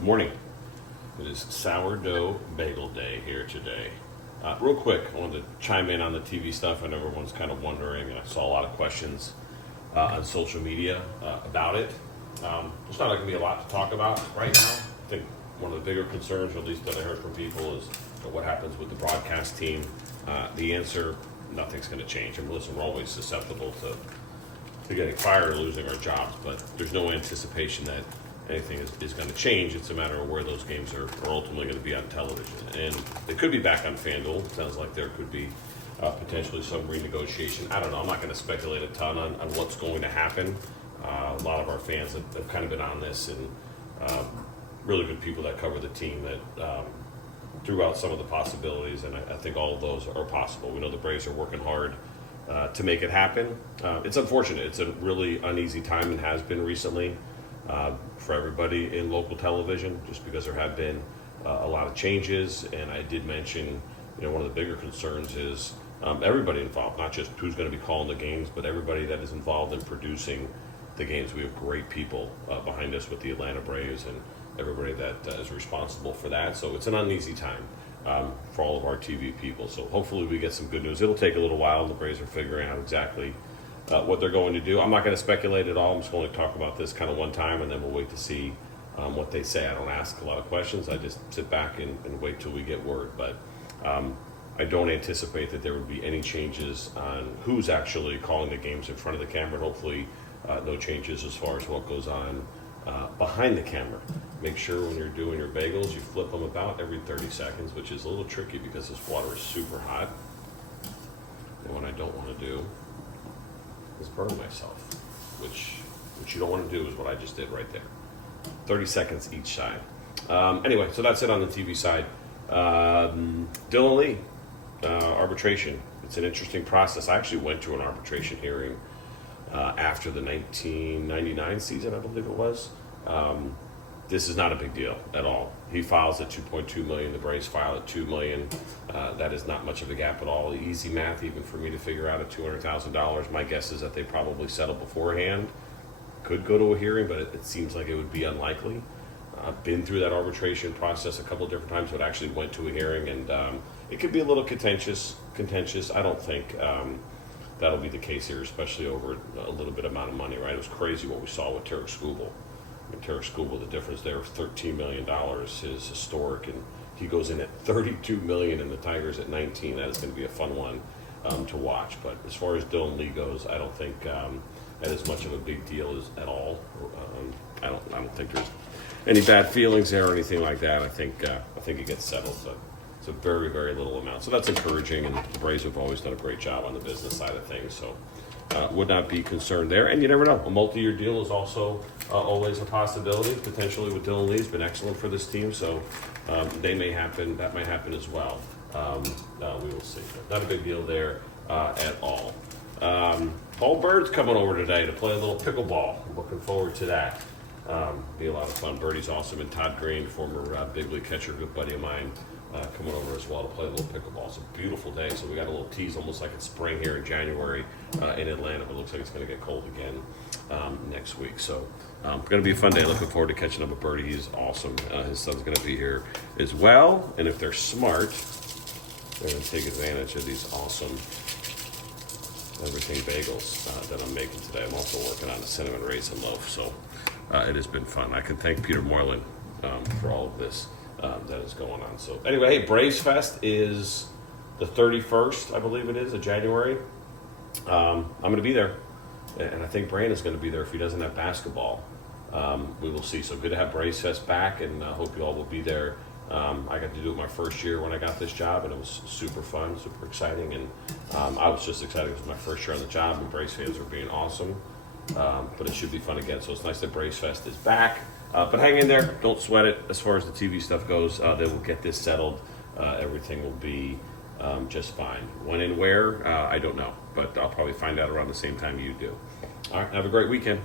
Good morning. It is sourdough bagel day here today. Real quick, I wanted to chime in on the TV stuff. I know everyone's kind of wondering, and I saw a lot of questions on social media about it. There's not going to be a lot to talk about right now. I think one of the bigger concerns, or at least that I heard from people, is what happens with the broadcast team. The answer, nothing's going to change. I mean, listen, we're always susceptible to getting fired or losing our jobs, but there's no anticipation that anything is going to change. It's a matter of where those games are ultimately going to be on television. And they could be back on FanDuel. It sounds like there could be potentially some renegotiation. I don't know. I'm not going to speculate a ton on what's going to happen. A lot of our fans have kind of been on this, and really good people that cover the team that threw out some of the possibilities, and I think all of those are possible. We know the Braves are working hard to make it happen. It's unfortunate. It's a really uneasy time and has been recently. For everybody in local television, just because there have been a lot of changes. And I did mention, one of the bigger concerns is everybody involved, not just who's going to be calling the games, but everybody that is involved in producing the games. We have great people behind us with the Atlanta Braves and everybody that is responsible for that. So it's an uneasy time for all of our TV people. So hopefully we get some good news. It'll take a little while. The Braves are figuring out exactly what they're going to do. I'm not going to speculate at all. I'm just going to talk about this kind of one time, and then we'll wait to see what they say. I don't ask a lot of questions. I just sit back and wait till we get word. But I don't anticipate that there would be any changes on who's actually calling the games in front of the camera. Hopefully no changes as far as what goes on behind the camera. Make sure when you're doing your bagels, you flip them about every 30 seconds, which is a little tricky because this water is super hot. And what I don't want to do is burn myself, which you don't want to do is what I just did right there. 30 seconds each side. Anyway, so that's it on the TV side. Dylan Lee, arbitration. It's an interesting process. I actually went to an arbitration hearing after the 1999 season, I believe it was. This is not a big deal at all. He files at $2.2 million. The Braves file at $2 million. That is not much of a gap at all. Easy math, even for me to figure out at $200,000. My guess is that they probably settled beforehand. Could go to a hearing, but it seems like it would be unlikely. I've been through that arbitration process a couple of different times, but actually went to a hearing, and it could be a little contentious. I don't think that'll be the case here, especially over a little bit amount of money, right? It was crazy what we saw with Tarek Skubal. Tarek Skubal, the difference there of $13 million is historic, and he goes in at $32 million, and the Tigers at $19 million. That is going to be a fun one to watch. But as far as Dylan Lee goes, I don't think that is much of a big deal at all. I don't think there's any bad feelings there or anything like that. I think it gets settled, but it's a very, very little amount. So that's encouraging, and the Braves have always done a great job on the business side of things. So would not be concerned there. And you never know. A multi-year deal is also always a possibility, potentially with Dylan Lee. He's been excellent for this team, so that might happen as well. We will see. Not a big deal there at all. Paul Bird's coming over today to play a little pickleball. I'm looking forward to that. Be a lot of fun. Birdie's awesome, and Todd Green, former big league catcher, good buddy of mine, coming over as well to play a little pickleball. It's a beautiful day, so we got a little tease, almost like it's spring here in January in Atlanta, but it looks like it's going to get cold again next week. So it's going to be a fun day. Looking forward to catching up with Birdie. He's awesome. His son's going to be here as well, and if they're smart, they're going to take advantage of these awesome everything bagels that I'm making today. I'm also working on a cinnamon raisin loaf, so it has been fun. I can thank Peter Moylan for all of this that is going on. So anyway, hey, Braves Fest is the 31st, I believe it is, of January. I'm going to be there, and I think Brand is going to be there if he doesn't have basketball. We will see. So good to have Braves Fest back, and I hope you all will be there. I got to do it my first year when I got this job, and it was super fun, super exciting, and I was just excited. It was my first year on the job, and Braves fans were being awesome. But it should be fun again, so it's nice that Braves Fest is back. But hang in there. Don't sweat it. As far as the TV stuff goes, they will get this settled. Everything will be just fine. When and where, I don't know. But I'll probably find out around the same time you do. All right, have a great weekend.